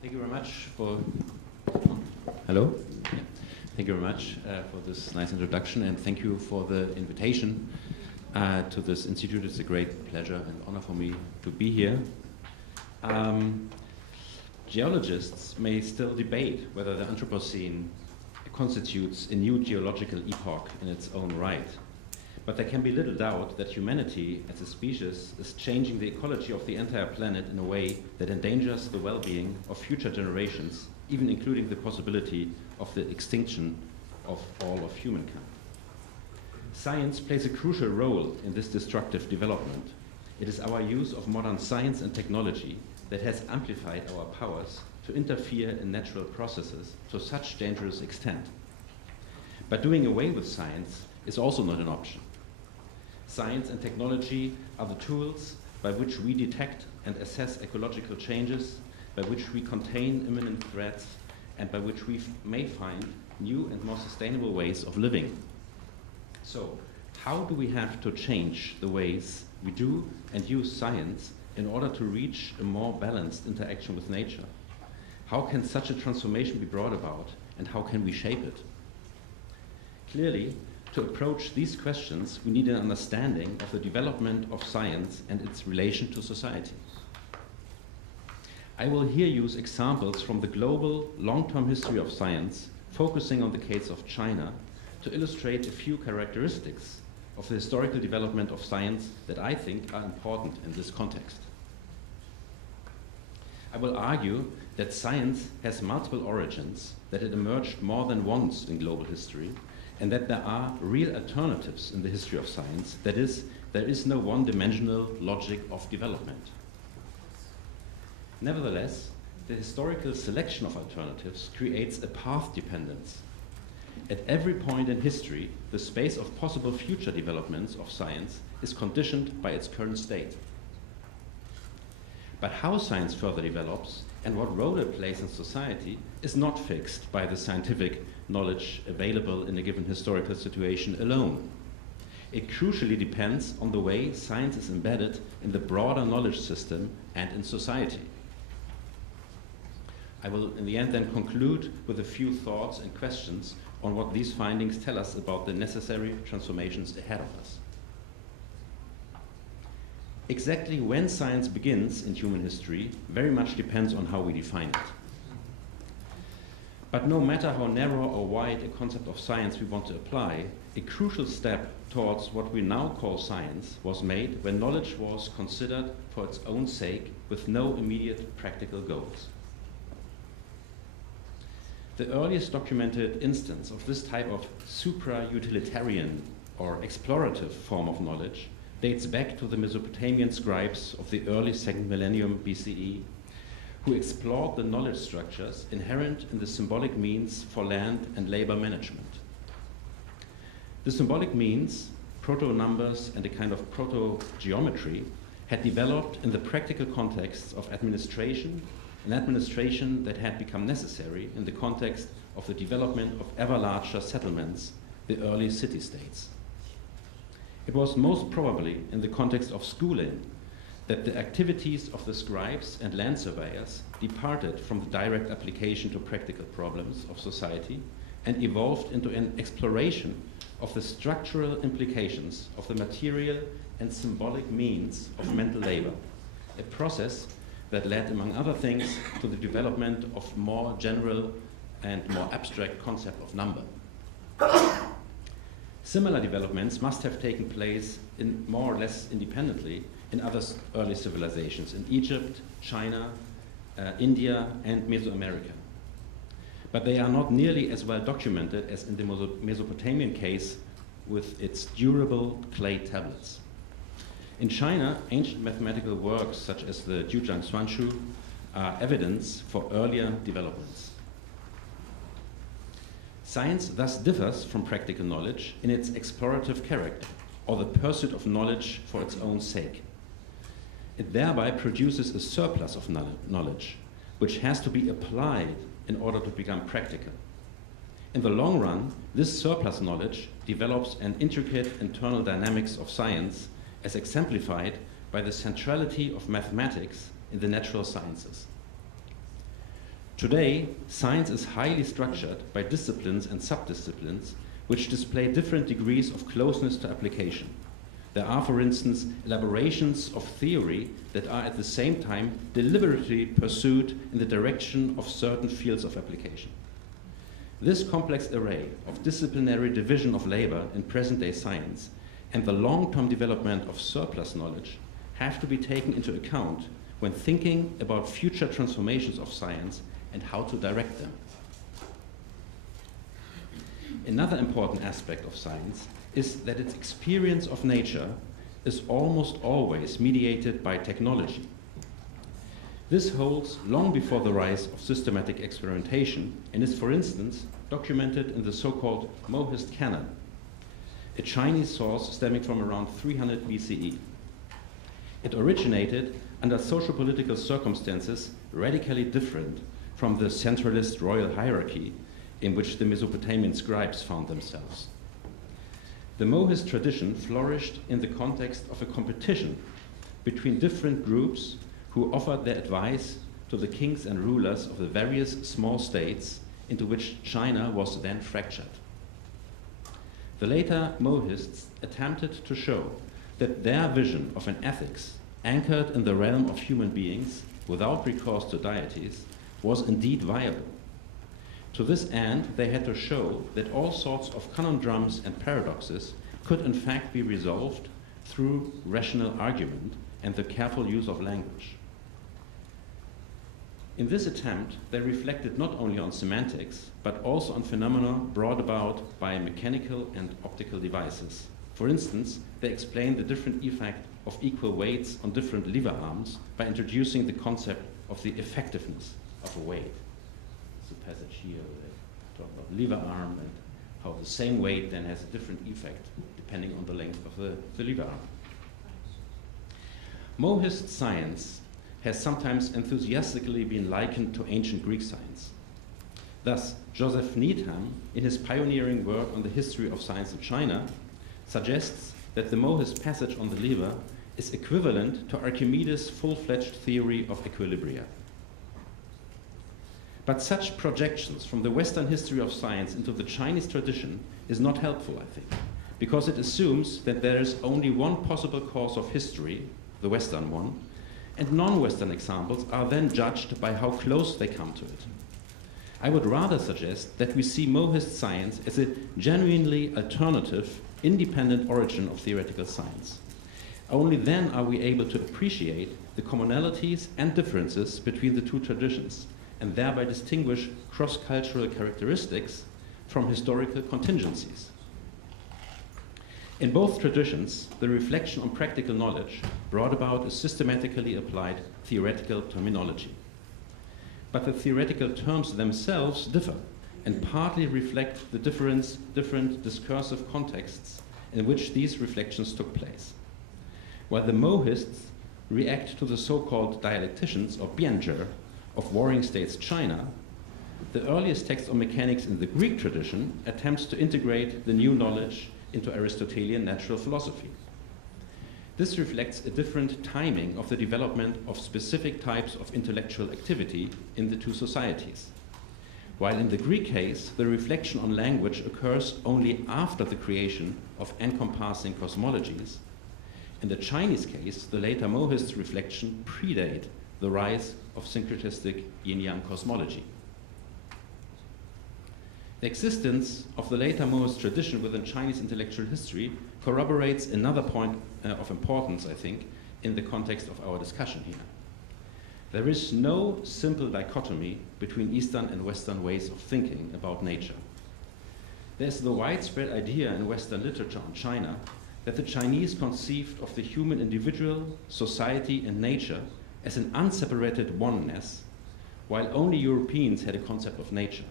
Thank you very much for... Hello? Yeah. Thank you very much for this nice introduction, and thank you for the invitation to this institute. It's a great pleasure and honor for me to be here. Geologists may still debate whether the Anthropocene constitutes a new geological epoch in its own right. But there can be little doubt that humanity as a species is changing the ecology of the entire planet in a way that endangers the well-being of future generations, even including the possibility of the extinction of all of humankind. Science plays a crucial role in this destructive development. It is our use of modern science and technology that has amplified our powers to interfere in natural processes to such dangerous extent. But doing away with science is also not an option. Science and technology are the tools by which we detect and assess ecological changes, by which we contain imminent threats, and by which we may find new and more sustainable ways of living. So, how do we have to change the ways we do and use science in order to reach a more balanced interaction with nature? How can such a transformation be brought about, and how can we shape it? Clearly, to approach these questions, we need an understanding of the development of science and its relation to society. I will here use examples from the global long-term history of science, focusing on the case of China, to illustrate a few characteristics of the historical development of science that I think are important in this context. I will argue that science has multiple origins, that it emerged more than once in global history, and that there are real alternatives in the history of science. That is, there is no one-dimensional logic of development. Nevertheless, the historical selection of alternatives creates a path dependence. At every point in history, the space of possible future developments of science is conditioned by its current state. But how science further develops and what role it plays in society is not fixed by the scientific knowledge available in a given historical situation alone. It crucially depends on the way science is embedded in the broader knowledge system and in society. I will in the end then conclude with a few thoughts and questions on what these findings tell us about the necessary transformations ahead of us. Exactly when science begins in human history very much depends on how we define it. But no matter how narrow or wide a concept of science we want to apply, a crucial step towards what we now call science was made when knowledge was considered for its own sake with no immediate practical goals. The earliest documented instance of this type of supra-utilitarian or explorative form of knowledge dates back to the Mesopotamian scribes of the early 2nd millennium BCE, who explored the knowledge structures inherent in the symbolic means for land and labor management. The symbolic means, proto-numbers and a kind of proto-geometry, had developed in the practical contexts of administration, an administration that had become necessary in the context of the development of ever larger settlements, the early city-states. It was most probably in the context of schooling that the activities of the scribes and land surveyors departed from the direct application to practical problems of society and evolved into an exploration of the structural implications of the material and symbolic means of mental labor, a process that led, among other things, to the development of more general and more abstract concept of number. Similar developments must have taken place in more or less independently in other early civilizations, in Egypt, China, India, and Mesoamerica. But they are not nearly as well documented as in the Mesopotamian case with its durable clay tablets. In China, ancient mathematical works such as the Jiuzhang Suanshu are evidence for earlier developments. Science thus differs from practical knowledge in its explorative character, or the pursuit of knowledge for its own sake. It thereby produces a surplus of knowledge, which has to be applied in order to become practical. In the long run, this surplus knowledge develops an intricate internal dynamics of science as exemplified by the centrality of mathematics in the natural sciences. Today, science is highly structured by disciplines and subdisciplines which display different degrees of closeness to application. There are, for instance, elaborations of theory that are at the same time deliberately pursued in the direction of certain fields of application. This complex array of disciplinary division of labor in present-day science and the long-term development of surplus knowledge have to be taken into account when thinking about future transformations of science and how to direct them. Another important aspect of science is that its experience of nature is almost always mediated by technology. This holds long before the rise of systematic experimentation and is, for instance, documented in the so-called Mohist canon, a Chinese source stemming from around 300 BCE. It originated under socio-political circumstances radically different from the centralist royal hierarchy in which the Mesopotamian scribes found themselves. The Mohist tradition flourished in the context of a competition between different groups who offered their advice to the kings and rulers of the various small states into which China was then fractured. The later Mohists attempted to show that their vision of an ethics anchored in the realm of human beings without recourse to deities was indeed viable. To this end, they had to show that all sorts of conundrums and paradoxes could in fact be resolved through rational argument and the careful use of language. In this attempt, they reflected not only on semantics, but also on phenomena brought about by mechanical and optical devices. For instance, they explained the different effect of equal weights on different lever arms by introducing the concept of the effectiveness of a weight. There's a passage here where they talk about lever arm and how the same weight then has a different effect depending on the length of the lever arm. Mohist science has sometimes enthusiastically been likened to ancient Greek science. Thus, Joseph Needham, in his pioneering work on the history of science in China, suggests that the Mohist passage on the lever is equivalent to Archimedes' full-fledged theory of equilibria. But such projections from the Western history of science into the Chinese tradition is not helpful, I think, because it assumes that there is only one possible course of history, the Western one, and non-Western examples are then judged by how close they come to it. I would rather suggest that we see Mohist science as a genuinely alternative, independent origin of theoretical science. Only then are we able to appreciate the commonalities and differences between the two traditions, and thereby distinguish cross-cultural characteristics from historical contingencies. In both traditions, the reflection on practical knowledge brought about a systematically applied theoretical terminology. But the theoretical terms themselves differ and partly reflect the different discursive contexts in which these reflections took place. While the Mohists react to the so-called dialecticians or Bianzhe of Warring States China, the earliest text on mechanics in the Greek tradition attempts to integrate the new knowledge into Aristotelian natural philosophy. This reflects a different timing of the development of specific types of intellectual activity in the two societies. While in the Greek case, the reflection on language occurs only after the creation of encompassing cosmologies, in the Chinese case, the later Mohist reflection predate the rise of syncretistic yin-yang cosmology. The existence of the later Mohist tradition within Chinese intellectual history corroborates another point of importance, I think, in the context of our discussion here. There is no simple dichotomy between Eastern and Western ways of thinking about nature. There's the widespread idea in Western literature on China that the Chinese conceived of the human individual, society, and nature as an unseparated oneness, while only Europeans had a concept of nature.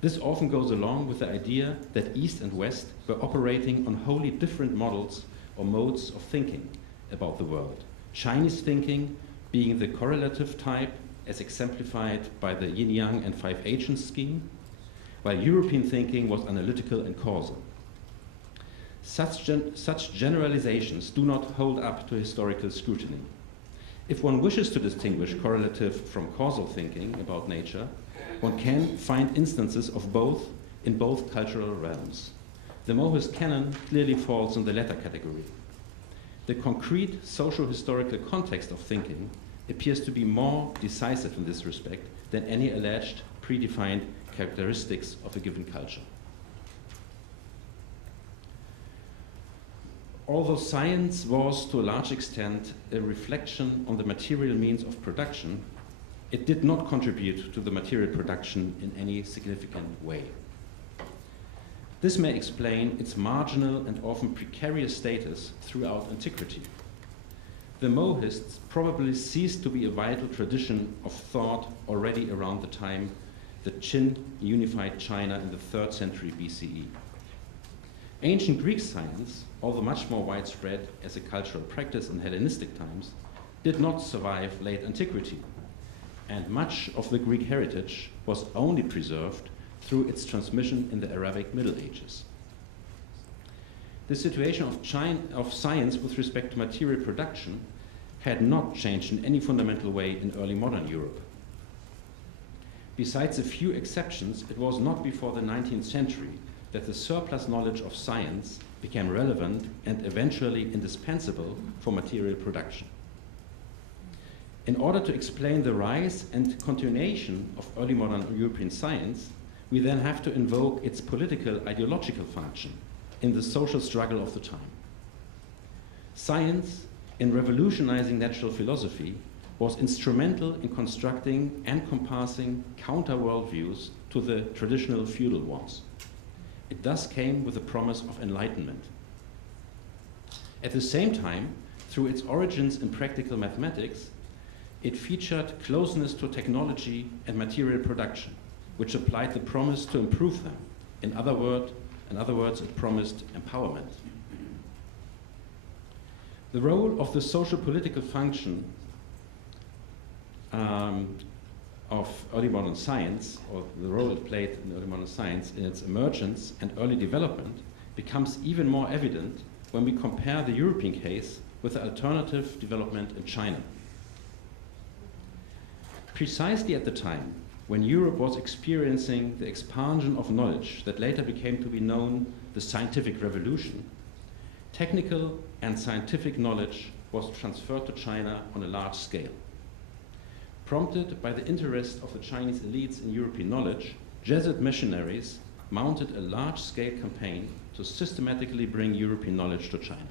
This often goes along with the idea that East and West were operating on wholly different models or modes of thinking about the world. Chinese thinking being the correlative type as exemplified by the yin-yang and five agents scheme, while European thinking was analytical and causal. Such generalizations do not hold up to historical scrutiny. If one wishes to distinguish correlative from causal thinking about nature, one can find instances of both in both cultural realms. The Mohist canon clearly falls in the latter category. The concrete socio-historical context of thinking appears to be more decisive in this respect than any alleged predefined characteristics of a given culture. Although science was to a large extent a reflection on the material means of production, it did not contribute to the material production in any significant way. This may explain its marginal and often precarious status throughout antiquity. The Mohists probably ceased to be a vital tradition of thought already around the time that Qin unified China in the 3rd century BCE. Ancient Greek science, although much more widespread as a cultural practice in Hellenistic times, did not survive late antiquity, and much of the Greek heritage was only preserved through its transmission in the Arabic Middle Ages. The situation of science with respect to material production had not changed in any fundamental way in early modern Europe. Besides a few exceptions, it was not before the 19th century that the surplus knowledge of science became relevant and eventually indispensable for material production. In order to explain the rise and continuation of early modern European science, we then have to invoke its political ideological function in the social struggle of the time. Science, in revolutionizing natural philosophy, was instrumental in constructing and compassing counter worldviews to the traditional feudal ones. It thus came with a promise of enlightenment. At the same time, through its origins in practical mathematics, it featured closeness to technology and material production, which applied the promise to improve them. In other words, it promised empowerment. The role of the social-political function of early modern science, or the role it played in early modern science in its emergence and early development, becomes even more evident when we compare the European case with the alternative development in China. Precisely at the time when Europe was experiencing the expansion of knowledge that later became to be known the scientific revolution, technical and scientific knowledge was transferred to China on a large scale. Prompted by the interest of the Chinese elites in European knowledge, Jesuit missionaries mounted a large-scale campaign to systematically bring European knowledge to China.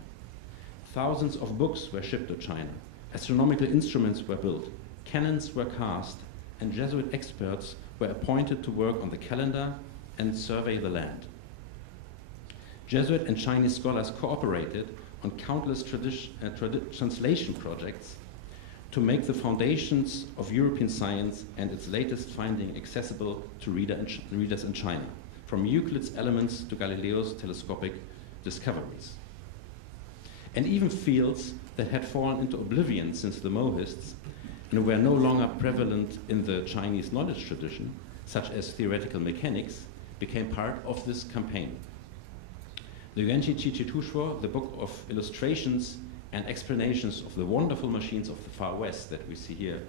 Thousands of books were shipped to China, astronomical instruments were built, cannons were cast, and Jesuit experts were appointed to work on the calendar and survey the land. Jesuit and Chinese scholars cooperated on countless translation projects to make the foundations of European science and its latest finding accessible to readers in China, from Euclid's Elements to Galileo's telescopic discoveries. And even fields that had fallen into oblivion since the Mohists and were no longer prevalent in the Chinese knowledge tradition, such as theoretical mechanics, became part of this campaign. The Yuanqi Qi the book of illustrations and explanations of the wonderful machines of the Far West that we see here,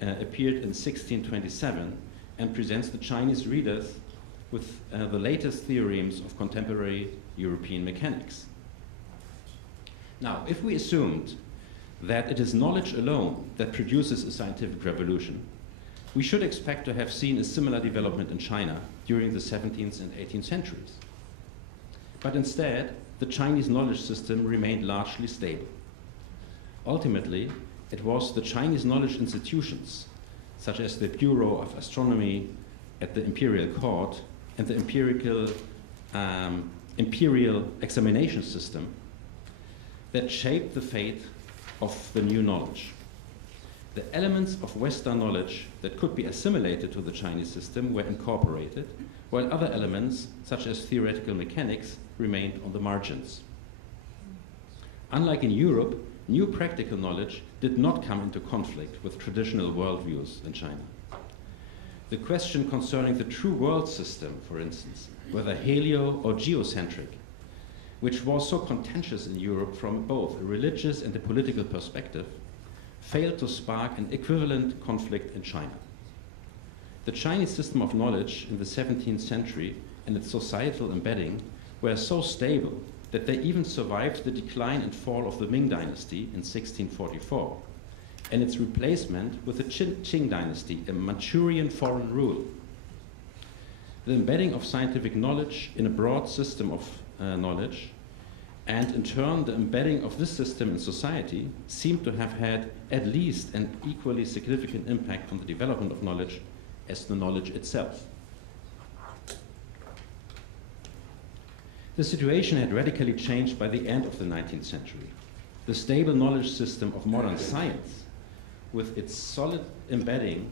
appeared in 1627 and presents the Chinese readers with the latest theorems of contemporary European mechanics. Now, if we assumed that it is knowledge alone that produces a scientific revolution, we should expect to have seen a similar development in China during the 17th and 18th centuries. But instead, the Chinese knowledge system remained largely stable. Ultimately, it was the Chinese knowledge institutions, such as the Bureau of Astronomy at the Imperial Court and the imperial examination system, that shaped the fate of the new knowledge. The elements of Western knowledge that could be assimilated to the Chinese system were incorporated, while other elements, such as theoretical mechanics, remained on the margins. Unlike in Europe, new practical knowledge did not come into conflict with traditional worldviews in China. The question concerning the true world system, for instance, whether helio or geocentric, which was so contentious in Europe from both a religious and a political perspective, failed to spark an equivalent conflict in China. The Chinese system of knowledge in the 17th century and its societal embedding were so stable that they even survived the decline and fall of the Ming dynasty in 1644 and its replacement with the Qing dynasty, a Manchurian foreign rule. The embedding of scientific knowledge in a broad system of knowledge, and in turn the embedding of this system in society, seemed to have had at least an equally significant impact on the development of knowledge as the knowledge itself. The situation had radically changed by the end of the 19th century. The stable knowledge system of modern science, with its solid embedding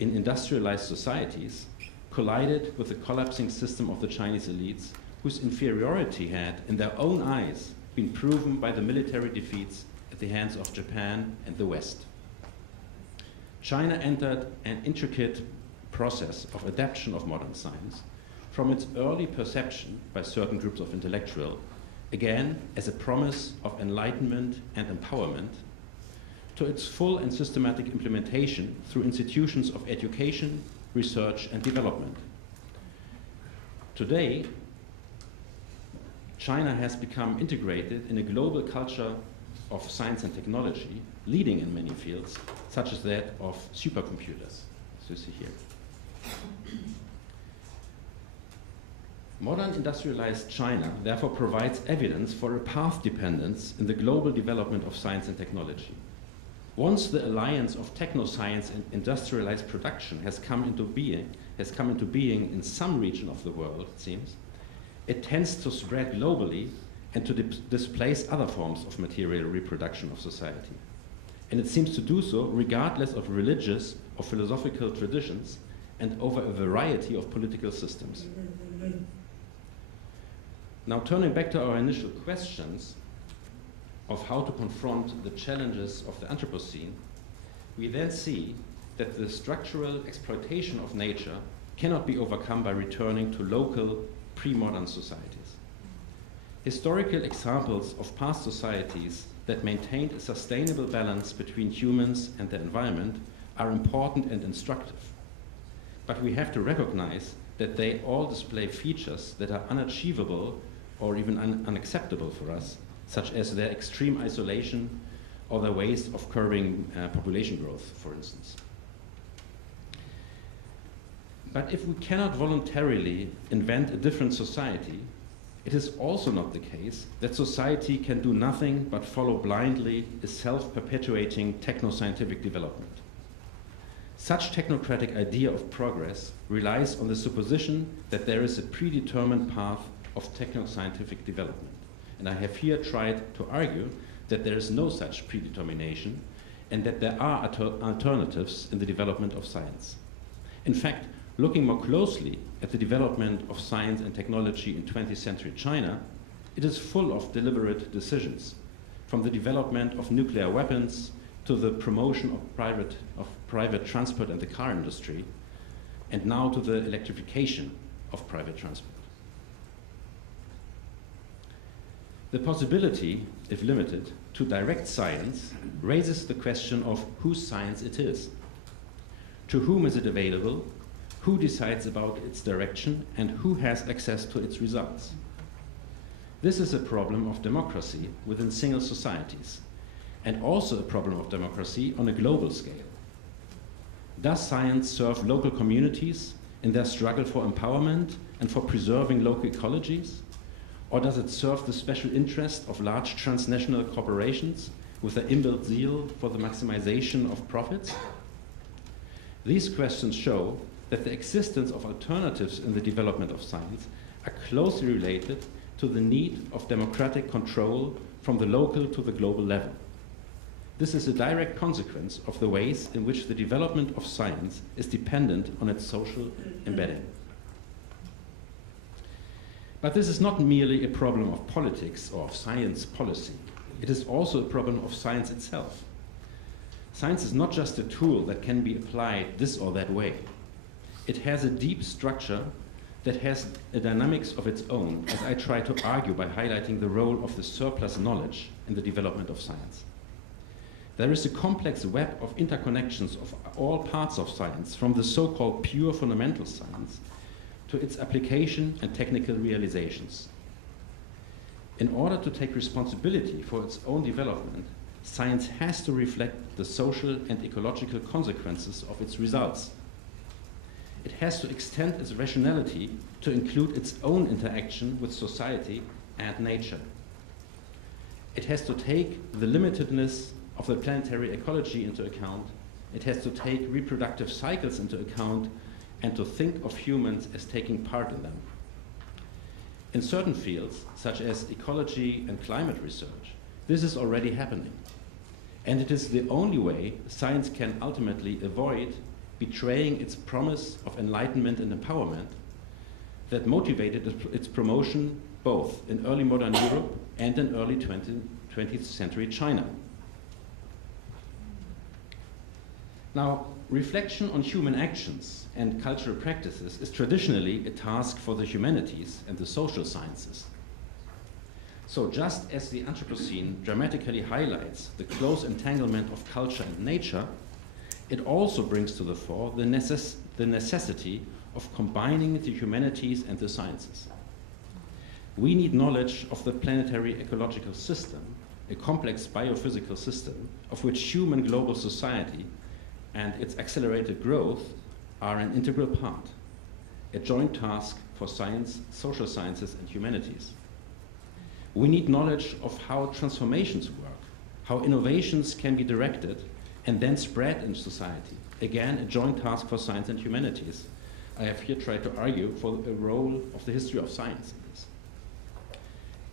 in industrialized societies, collided with the collapsing system of the Chinese elites, whose inferiority had, in their own eyes, been proven by the military defeats at the hands of Japan and the West. China entered an intricate process of adaptation of modern science from its early perception by certain groups of intellectuals, again as a promise of enlightenment and empowerment, to its full and systematic implementation through institutions of education, research, and development. Today, China has become integrated in a global culture of science and technology, leading in many fields, such as that of supercomputers, as you see here. Modern industrialized China therefore provides evidence for a path dependence in the global development of science and technology. Once the alliance of technoscience and industrialized production has come into being in some region of the world, it seems, it tends to spread globally and to displace other forms of material reproduction of society. And it seems to do so regardless of religious or philosophical traditions and over a variety of political systems. Now, turning back to our initial questions of how to confront the challenges of the Anthropocene, we then see that the structural exploitation of nature cannot be overcome by returning to local pre-modern societies. Historical examples of past societies that maintained a sustainable balance between humans and their environment are important and instructive. But we have to recognize that they all display features that are unachievable or even unacceptable for us, such as their extreme isolation or their ways of curbing population growth, for instance. But if we cannot voluntarily invent a different society, it is also not the case that society can do nothing but follow blindly a self-perpetuating techno-scientific development. Such technocratic idea of progress relies on the supposition that there is a predetermined path of techno-scientific development. And I have here tried to argue that there is no such predetermination and that there are alternatives in the development of science. In fact, looking more closely at the development of science and technology in 20th century China, it is full of deliberate decisions, from the development of nuclear weapons to the promotion of private transport and the car industry, and now to the electrification of private transport. The possibility, if limited, to direct science raises the question of whose science it is. To whom is it available? Who decides about its direction? And who has access to its results? This is a problem of democracy within single societies, and also a problem of democracy on a global scale. Does science serve local communities in their struggle for empowerment and for preserving local ecologies? Or does it serve the special interest of large transnational corporations with their inbuilt zeal for the maximization of profits? These questions show that the existence of alternatives in the development of science are closely related to the need of democratic control from the local to the global level. This is a direct consequence of the ways in which the development of science is dependent on its social embedding. But this is not merely a problem of politics or of science policy. It is also a problem of science itself. Science is not just a tool that can be applied this or that way. It has a deep structure that has a dynamics of its own, as I try to argue by highlighting the role of the surplus knowledge in the development of science. There is a complex web of interconnections of all parts of science, from the so-called pure fundamental science to its application and technical realizations. In order to take responsibility for its own development, science has to reflect the social and ecological consequences of its results. It has to extend its rationality to include its own interaction with society and nature. It has to take the limitedness of the planetary ecology into account. It has to take reproductive cycles into account and to think of humans as taking part in them. In certain fields, such as ecology and climate research, this is already happening. And it is the only way science can ultimately avoid betraying its promise of enlightenment and empowerment that motivated its promotion both in early modern Europe and in early 20th century China. Now, reflection on human actions and cultural practices is traditionally a task for the humanities and the social sciences. So just as the Anthropocene dramatically highlights the close entanglement of culture and nature, it also brings to the fore the necessity of combining the humanities and the sciences. We need knowledge of the planetary ecological system, a complex biophysical system of which human global society and its accelerated growth are an integral part, a joint task for science, social sciences, and humanities. We need knowledge of how transformations work, how innovations can be directed and then spread in society. Again, a joint task for science and humanities. I have here tried to argue for the role of the history of science in this.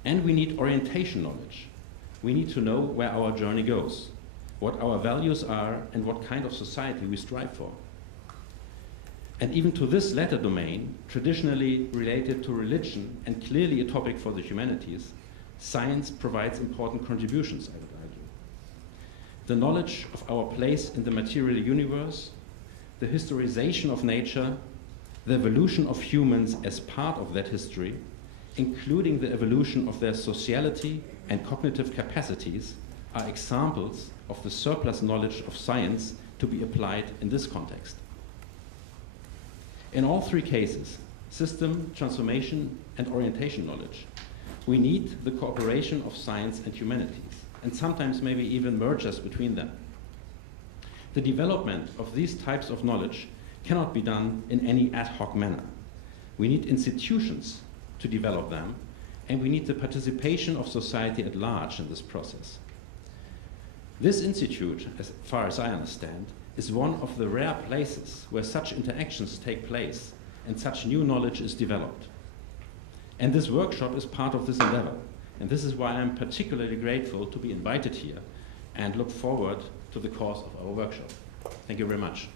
And we need orientation knowledge. We need to know where our journey goes, what our values are, and what kind of society we strive for. And even to this latter domain, traditionally related to religion and clearly a topic for the humanities, science provides important contributions, I would argue. The knowledge of our place in the material universe, the historization of nature, the evolution of humans as part of that history, including the evolution of their sociality and cognitive capacities, are examples of the surplus knowledge of science to be applied in this context. In all three cases, system, transformation, and orientation knowledge, we need the cooperation of science and humanities, and sometimes maybe even mergers between them. The development of these types of knowledge cannot be done in any ad hoc manner. We need institutions to develop them, and we need the participation of society at large in this process. This institute, as far as I understand, is one of the rare places where such interactions take place and such new knowledge is developed. And this workshop is part of this endeavor. And this is why I'm particularly grateful to be invited here and look forward to the course of our workshop. Thank you very much.